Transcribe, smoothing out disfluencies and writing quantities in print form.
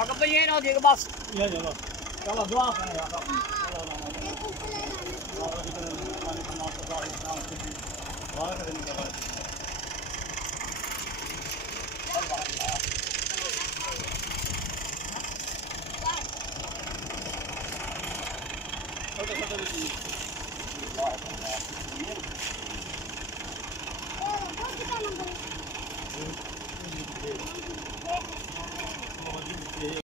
Agak pengen oh dia bos. Iya ya bos. Kalau doa kan ya bos. Kalau